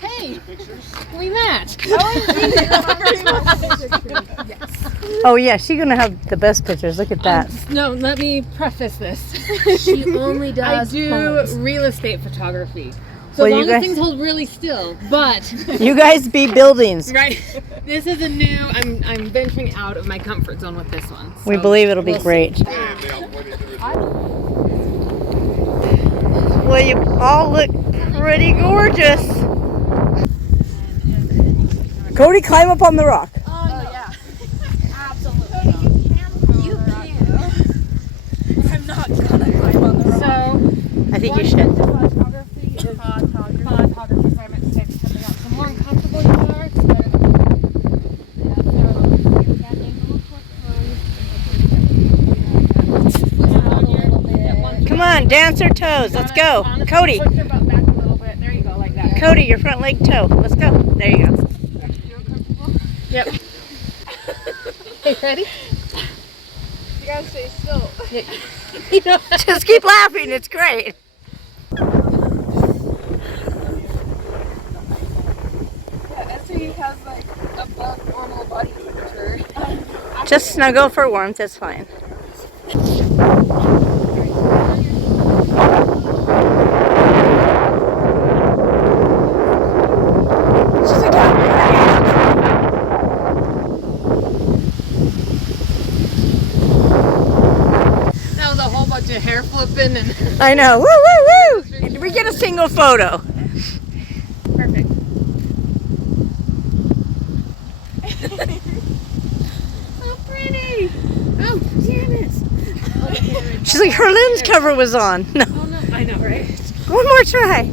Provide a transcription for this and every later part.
Hey, we matched. Oh yeah, she's gonna have the best pictures. Look at that. No, let me preface this. She only does I do homes. real estate photography. So Well, you long guys- as things hold really still, but You guys be buildings. right, this is a new. I'm venturing out of my comfort zone with this one. We so believe it'll be we'll see. great. Well, you all look pretty gorgeous. Cody, climb up on the rock. Oh yeah. Absolutely. You can. I'm not gonna climb on the rock. So I think you should. photography is photography. So I meant to say something else. The more uncomfortable you are, it's better. Come on, dance her toes. Let's go. Honestly, Cody. Put your butt back a little bit. There you go, like that. Cody, your front leg toe. Let's go. There you go. Yep. Hey, ready? You gotta stay still. You know, Just keep laughing. It's great. Yeah, Essie has like above normal body temperature. Just snuggle for warmth. It's fine. that was a whole bunch of hair flipping and I know. Woo, woo, woo. Did we get a single photo? perfect. So pretty. Oh, damn it. She's like, her lens cover was on. No. Oh no, I know, right? One more try.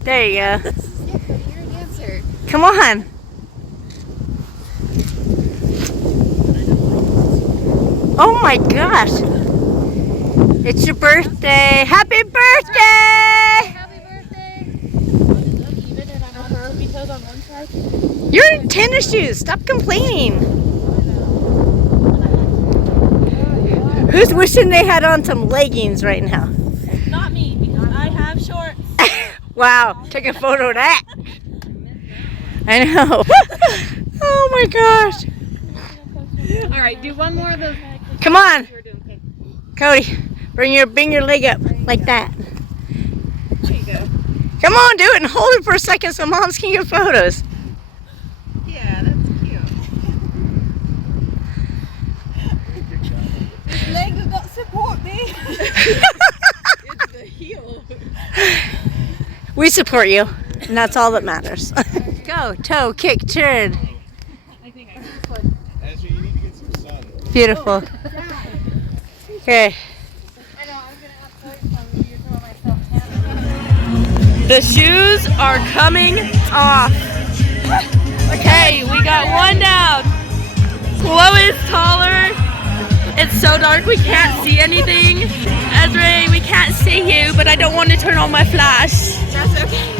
There you go. Yeah, Cody, you're a dancer. Come on. Oh my gosh. It's your birthday. Happy birthday! Happy birthday. Even and I'm on tippy toes on one side. You're in tennis shoes. Stop complaining. Who's wishing they had on some leggings right now? Not me, because I have shorts. Wow, take a photo of that. I know. Oh my gosh. All right, do one more of those. Come on, You were doing okay. Cody. Bring your leg up like that. There you go. Come on, do it and hold it for a second so moms can get photos. Yeah, that's cute. This leg does not support me. It's the heel. We support you, and that's all that matters. Go, toe, kick, turn. I think I just like. Ezra, you need to get some sun. Beautiful. Okay. I know, I was gonna ask Cody from you throw myself. The shoes are coming off. Okay, we got one down. Chloe is taller. It's so dark we can't see anything. Ezra, we can't see you, but I don't want to turn on my flash. That's okay.